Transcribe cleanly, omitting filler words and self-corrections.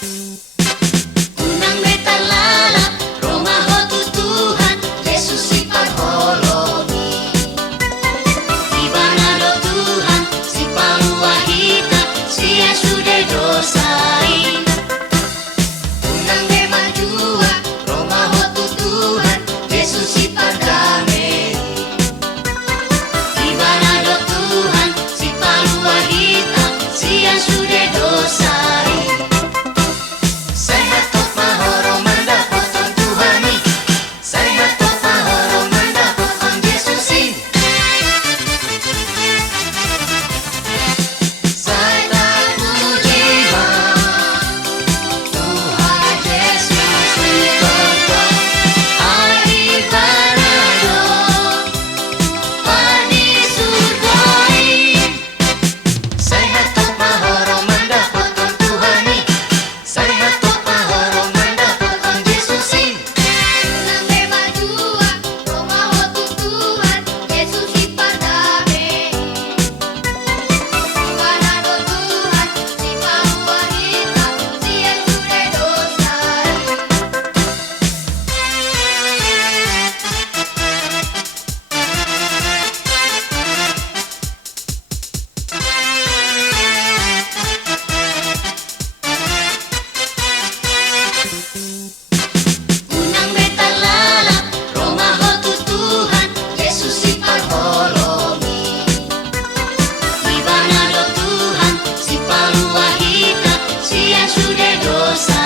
Unang metalala, Romaho tu Tuhan, Yesus si parholongi. Ibanado Tuhan, si paluahita, siya sudah dosai. Unang demajua, Romaho tu Tuhan, Yesus si pardamai. Ibanado Tuhan, si paluahita, siya sudah dosai. Saya tok mahoro mendapatkan Tuhani, saya tok mahoro mendapatkan Yesusi. Saya tak puji Tuhan Yesus dikatakan hari barado pani surgai. Saya tok mahoro mendapatkan Tuhani, saya tok mahoro mendapatkan Yesusi. Unang demajua, Romaho tu Tuhan, Yesus si pardamai. Ibanado Tuhan, si paluahita, siya sudah dosai. Unang metalala, Romaho tu Tuhan, Yesus si parholongi. Ibanado Tuhan, si paluahita, siya sudah dosa.